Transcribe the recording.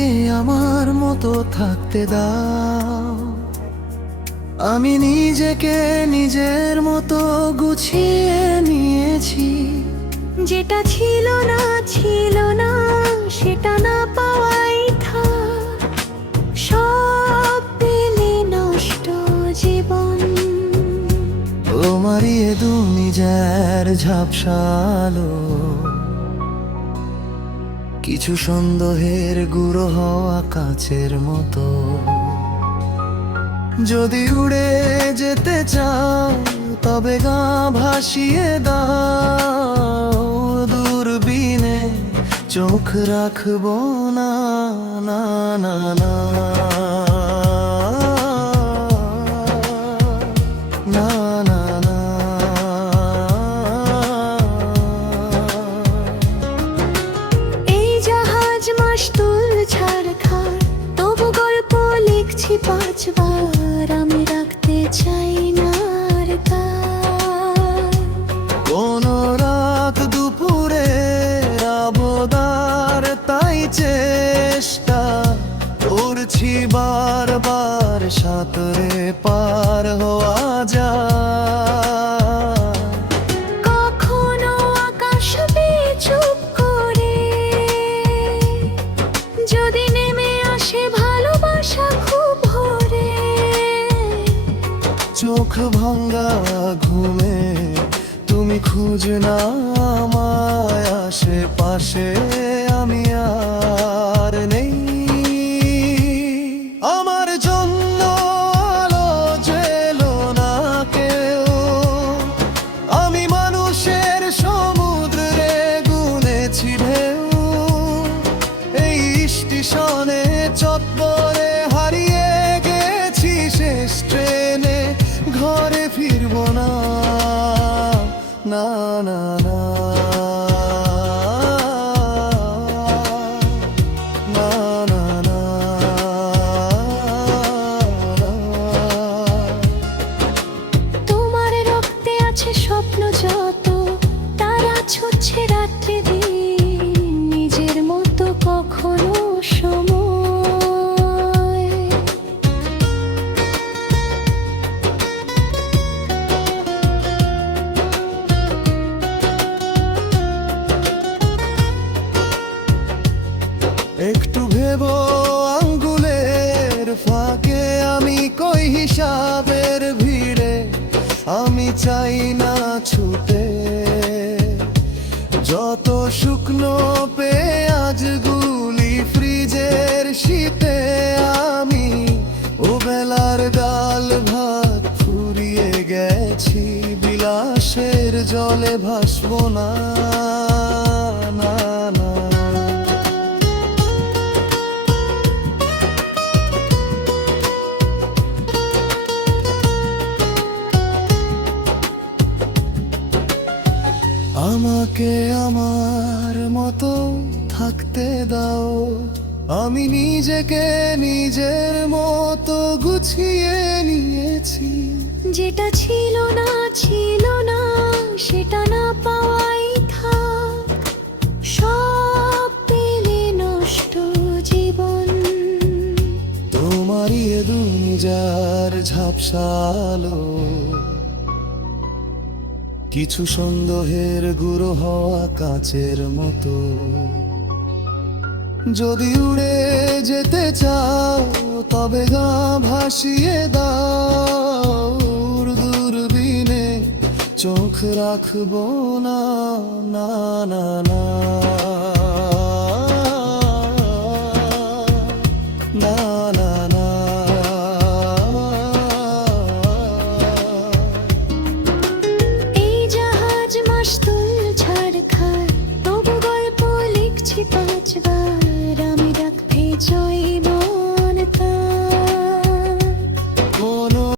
আমাকে আমার মতো থাকতে দাও। আমি নিজেকে নিজের মতো গুছিয়ে নিয়েছি। যেটা ছিল না সেটা না পাওয়াই থাক। সব পেলে নষ্ট জীবন। তোমারই এ দু নিজের ঝাপসালো, কিছু সন্দেহের গুঁড়ো হওয়া কাচের মতো। যদি উড়ে যেতে চাও তবে গা ভাসিয়ে দাও। দূরবীনে চোখ রাখবো না, না না না না না না। এই জাহাজ মাসতুল ছাড়খাড়, তবু গল্প লিখছি 5 বার। আমি রাখতে চাই না আর তার। কোন রাত দুপুরে আবদার, তাই চেষ্টা করছি বারবার সাঁতরে পার হওয়া যায়। কখনো আকাশ চুপ করে, যদি নেমে আসে ভালোবাসা খুব ভোরে। চোখ ভাঙ্গা ঘুমে তুমি খুঁজ না আমায়, আশেপাশে আমি আর নেই। আমার জন্য আলো জ্বেলো না কেউ, আমি মানুষের সমুদ্রে গুনেছি ঢেউ। এই স্টেশনে চত্বরে হারিয়ে গেছি শেষ ট্রেনে, ঘরে ফিরবো না, না না না না না না। তোমার রক্তে আছে স্বপ্ন যত, তারা ছুটছে রাত্রি দিন নিজের মতো কখনো সময়। একটু ভেবো আঙ্গুলের ফাঁকে আমি কই হিসাবের ভিড়ে। আমি চাই না ছুটে যত শুকনো পেঁয়াজ গুলি ফ্রিজের শীতে। আমি ও বেলার ডাল ভাত ফুরিয়ে গেছি, বিলাসের জলে ভাসবো না, না না। আমাকে আমার মতো থাকতে দাও। আমি নিজেকে নিজের মতো গুছিয়ে নিয়েছি। যেটা ছিল না সেটা না পাওয়াই থাক। সব পেলে নষ্ট জীবন। তোমারই এ দু নিজের ঝাপসালো, কিছু সন্দেহের গুঁড়ো হওয়া কাচের মতো। যদি উড়ে যেতে চাও তবে গা ভাসিয়ে দাও। দূরবীনে চোখ রাখবো না, না না না।